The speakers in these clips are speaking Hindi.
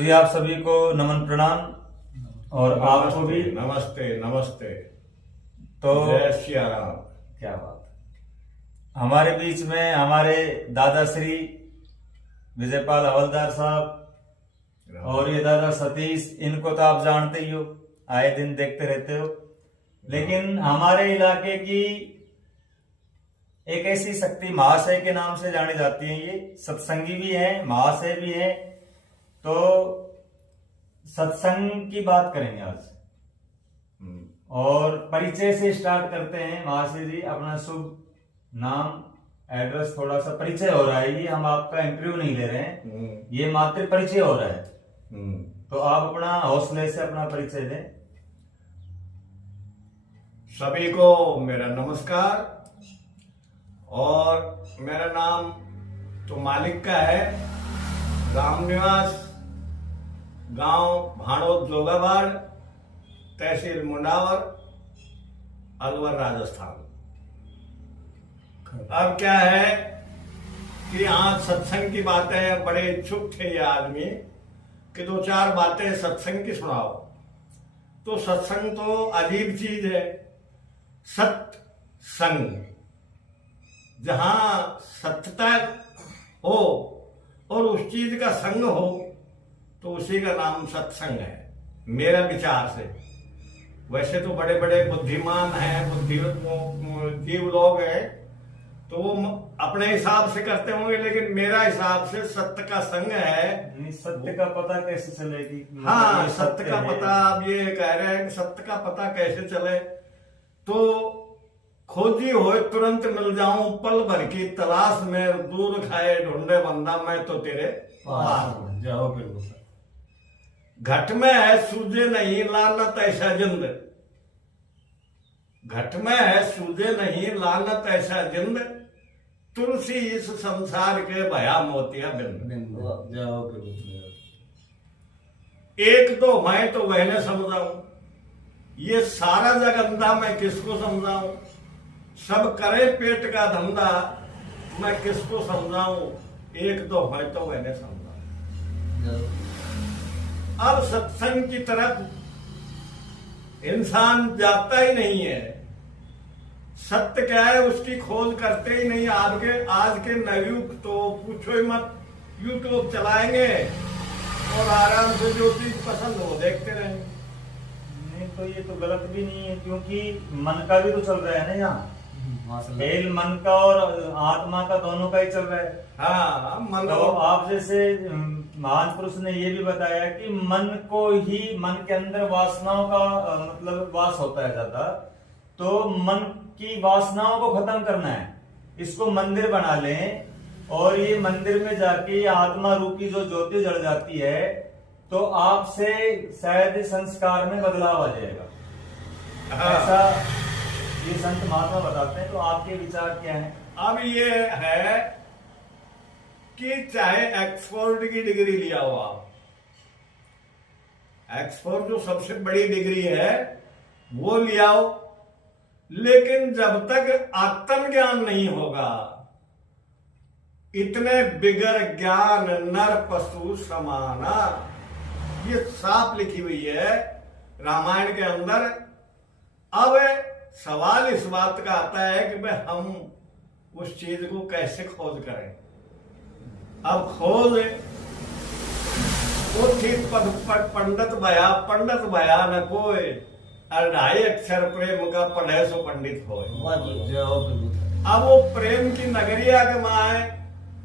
जी आप सभी को नमन प्रणाम और आपको भी नमस्ते नमस्ते। तो जय सिया राम। क्या बात। हमारे बीच में हमारे दादा श्री विजयपाल हवलदार साहब और ये दादा सतीश, इनको तो आप जानते ही हो, आए दिन देखते रहते हो। लेकिन हमारे इलाके की एक ऐसी शक्ति महाशय के नाम से जानी जाती है, ये सत्संगी भी हैं, महाशय भी हैं। तो सत्संग की बात करेंगे आज और परिचय से स्टार्ट करते हैं। महाशय जी, अपना शुभ नाम, एड्रेस, थोड़ा सा परिचय हो रहा है, ये हम आपका इंटरव्यू नहीं ले रहे हैं, ये मात्र परिचय हो रहा है। तो आप अपना हौसले से अपना परिचय दें। सभी को मेरा नमस्कार। और मेरा नाम तो मालिक का है, राम निवास, गांव भाणोद जोगाबाड़, तहसील मुंडावर, अलवर, राजस्थान। अब क्या है कि आज सत्संग की बातें, बड़े इच्छुक थे ये आदमी कि दो चार बातें सत्संग की सुनाओ। तो सत्संग तो अजीब चीज है। सत्संग, जहां सत्यता हो और उस चीज का संग हो तो उसी का नाम सत्संग है, मेरा विचार से। वैसे तो बड़े बड़े बुद्धिमान हैं, जीव लोग हैं, तो वो अपने हिसाब से करते होंगे, लेकिन मेरा हिसाब से सत्य का संग है। सत्य का पता कैसे चलेगी? हाँ, सत्य का पता, आप ये कह रहे हैं कि सत्य का पता कैसे चले, तो खोजी होए तुरंत मिल जाऊं, पल भर की तलाश में, दूर खाए ढूंढे बंदा, मैं तो तेरे पास जाओ। बिल्कुल। घट में है सूझे नहीं लानत ऐसा जिंद, घट में है सूझे नहीं लानत ऐसा जिंद, तुलसी इस संसार के भया मोतिया बिंद। जाओ। एक दो मैं तो वहने समझाऊं, ये सारा जग अंधा मैं किसको समझाऊं, सब करे पेट का धंधा मैं किसको समझाऊं, एक दो मैं तो वहने समझाऊं। अब सत्संग की तरफ इंसान जाता ही नहीं है। सत्य क्या है उसकी खोज करते ही नहीं। आज के नवयुग तो पूछो ही मत, यूट्यूब चलाएंगे और आराम से जो चीज पसंद हो देखते रहेंगे। नहीं तो ये तो गलत भी नहीं है, क्योंकि मन का भी तो चल रहा है ना यहाँ। खेल मन का और आत्मा का, दोनों का ही चल रहा है। हाँ, मन। तो आप जैसे महान पुरुष ने ये भी बताया कि मन को ही, मन के अंदर वासनाओं का मतलब वास होता है ज्यादा, तो मन की वासनाओं को खत्म करना है, इसको मंदिर बना लें और ये मंदिर में जाके आत्मा रूपी जो ज्योति जल जाती है, तो आपसे शायद संस्कार में बदलाव आ जाएगा। हाँ। ऐसा ये संत महात्मा बताते हैं। तो आपके विचार क्या हैं? अब ये है कि चाहे ऑक्सफोर्ड की डिग्री लिया हो आप, ऑक्सफोर्ड जो सबसे बड़ी डिग्री है वो लिया हो, लेकिन जब तक आत्मज्ञान नहीं होगा, इतने बिगर ज्ञान नर पशु समाना, ये साफ लिखी हुई है रामायण के अंदर। अब सवाल इस बात का आता है कि भाई हम उस चीज को कैसे खोज करें। अब खोज पंडित भया न कोई, अढ़ाई अक्षर प्रेम का पढ़े सो पंडित हो। अब वो प्रेम की नगरिया के माए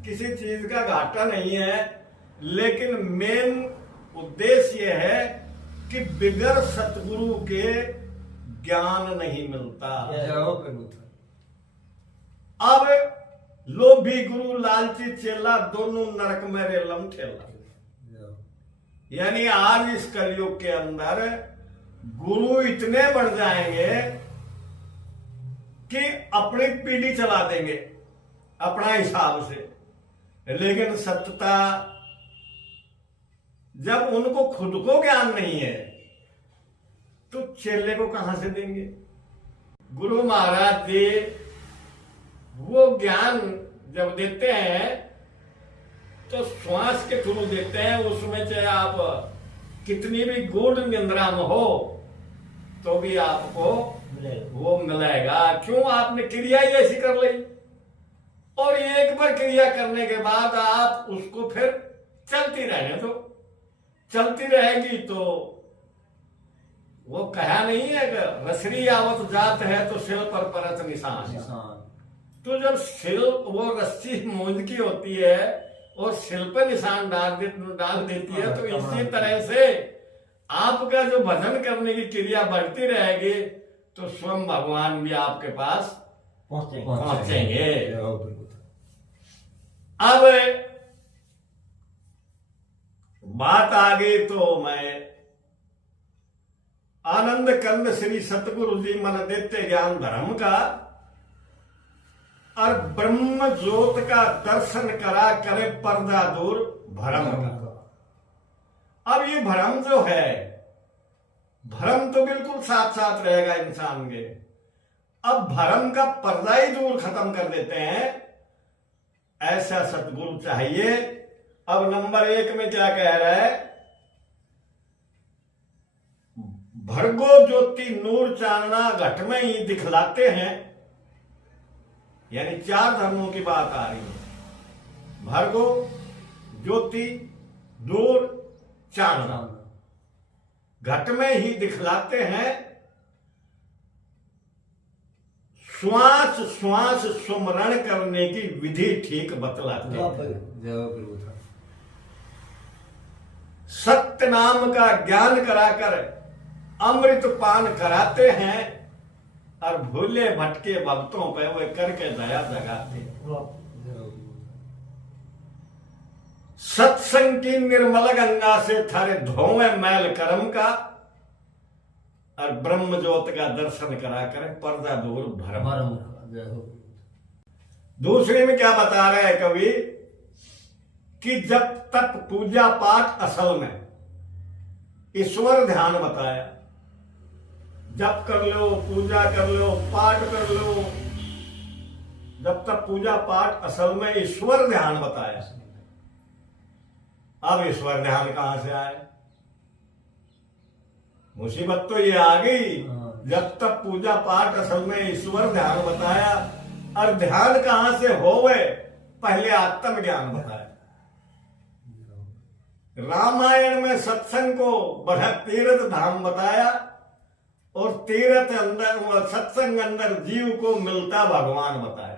किसी चीज का घाटा नहीं है, लेकिन मेन उद्देश्य ये है कि बिगर सतगुरु के ज्ञान नहीं मिलता। अब लोभी गुरु लालची चेला, दोनों नरक में रेलम ठेला। यानी आज इस कलयुग के अंदर गुरु इतने बढ़ जाएंगे कि अपनी पीढ़ी चला देंगे अपना हिसाब से, लेकिन सत्यता जब उनको खुद को ज्ञान नहीं है तो चेले को कहां से देंगे। गुरु महाराज जी वो ज्ञान जब देते हैं तो श्वास के थ्रू देते हैं। उसमें चाहे आप कितनी भी गूढ़ निंद्रा में हो तो भी आपको वो मिलेगा। क्यों? आपने क्रिया ही ऐसी कर ली। और एक बार क्रिया करने के बाद आप उसको फिर चलती रहने दो। चलती रहेगी तो वो कहा नहीं है कि रसरी आवत जात है तो सिल पर परत निशान। तो जब सिल वो रस्सी मूंद की होती है और सिल पे निशान डाल देती है, तो इसी तरह से आपका जो भजन करने की क्रिया बढ़ती रहेगी तो स्वयं भगवान भी आपके पास पहुंचेंगे। अब बात आ गई तो मैं आनंद कंद श्री सतगुरु जी मन देते ज्ञान धर्म का और ब्रह्म ज्योत का दर्शन करा करे पर्दा दूर भरम का। अब ये भरम जो है, भरम तो बिल्कुल साथ साथ रहेगा इंसान के। अब भरम का पर्दा ही दूर खत्म कर देते हैं, ऐसा सतगुरु चाहिए। अब नंबर 1 में क्या कह रहा है? भरगो ज्योति नूर चानना घट में ही दिखलाते हैं। यानी 4 धर्मों की बात आ रही है। भरगो, ज्योति, नूर, चानना घट में ही दिखलाते हैं। श्वास श्वास सुमरण करने की विधि ठीक बतलाते हैं। सत्य नाम का ज्ञान कराकर अमृत पान कराते हैं और भूले भटके भक्तों पे वे करके दया जगाते। सत्संग की निर्मल गंगा से थारे धोवे मैल कर्म का और ब्रह्म ज्योत का दर्शन करा कर पर्दा दूर भरम। दूसरे में क्या बता रहे हैं कवि कि जब तक पूजा पाठ असल में ईश्वर ध्यान बताया, जप कर लो, पूजा कर लो, पाठ कर लो, जब तक पूजा पाठ असल में ईश्वर ध्यान बताया। अब ईश्वर ध्यान कहां से आए? मुसीबत तो ये आ गई, जब तक पूजा पाठ असल में ईश्वर ध्यान बताया और ध्यान कहां से होवे? पहले आत्म ज्ञान बताया। रामायण में सत्संग को बड़ा तीर्थ धाम बताया और तीर्थ अंदर सत्संग अंदर जीव को मिलता भगवान बताया।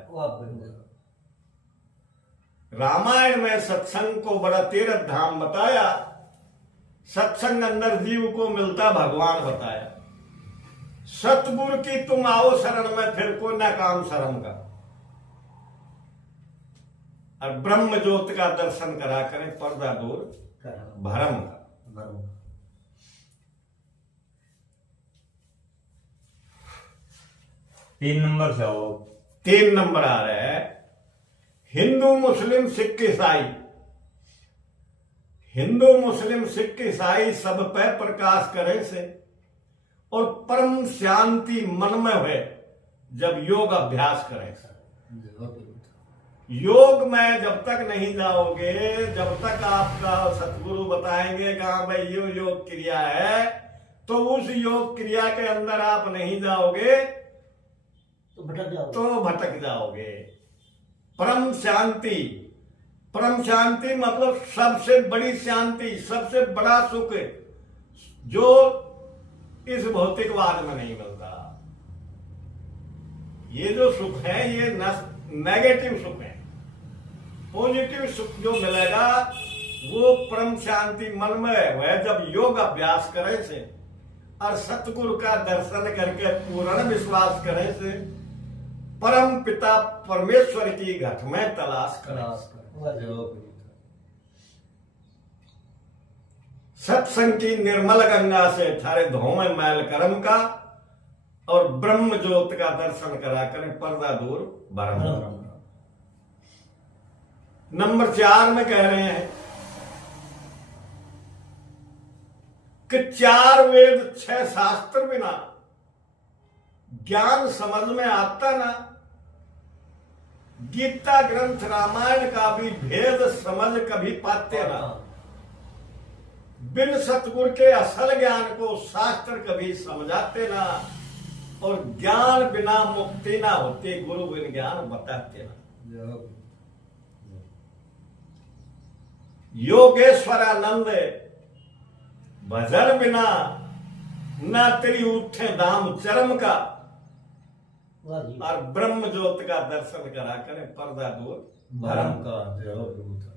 रामायण में सत्संग को बड़ा तीर्थ धाम बताया, सत्संग अंदर जीव को मिलता भगवान बताया। सतगुरु की तुम आओ शरण में, फिर कोई ना काम शर्म का। और ब्रह्म ज्योत का दर्शन करा करें पर्दा दूर भरम का। 3 नंबर से आओ। 3 नंबर आ रहा है। हिंदू मुस्लिम सिख ईसाई, हिंदू मुस्लिम सिख ईसाई सब पे प्रकाश करे से और परम शांति मन में हुए जब योग अभ्यास करें। योग में जब तक नहीं जाओगे, जब तक आपका सतगुरु बताएंगे कि हाँ भाई ये योग क्रिया है, तो उस योग क्रिया के अंदर आप नहीं जाओगे तो भटक जाओगे। परम शांति, परम शांति मतलब सबसे बड़ी शांति, सबसे बड़ा सुख जो इस भौतिकवाद में नहीं मिलता। ये जो सुख है ये नेगेटिव सुख है। पॉजिटिव सुख जो मिलेगा वो परम शांति मन में है जब योग अभ्यास करे से और सतगुरु का दर्शन करके पूर्ण विश्वास करे से परम पिता परमेश्वर की घट में तलाश करे। सत्संग की निर्मल गंगा से थारे धोवे मैल कर्म का और ब्रह्म ज्योत का दर्शन करा कर पर्दा दूर भरम। नंबर 4 में कह रहे हैं कि 4 वेद 6 शास्त्र बिना ज्ञान समझ में आता ना। गीता ग्रंथ रामायण का भी भेद समझ कभी पाते ना। बिन सतगुर के असल ज्ञान को शास्त्र कभी समझाते ना। और ज्ञान बिना मुक्ति ना होती, गुरु बिन ज्ञान बताते ना। योगेश्वरानंद भजन बिना ना तेरी उठे दाम चरम का। और ब्रह्म ज्योत का दर्शन करा करें पर्दा दूर भरम का।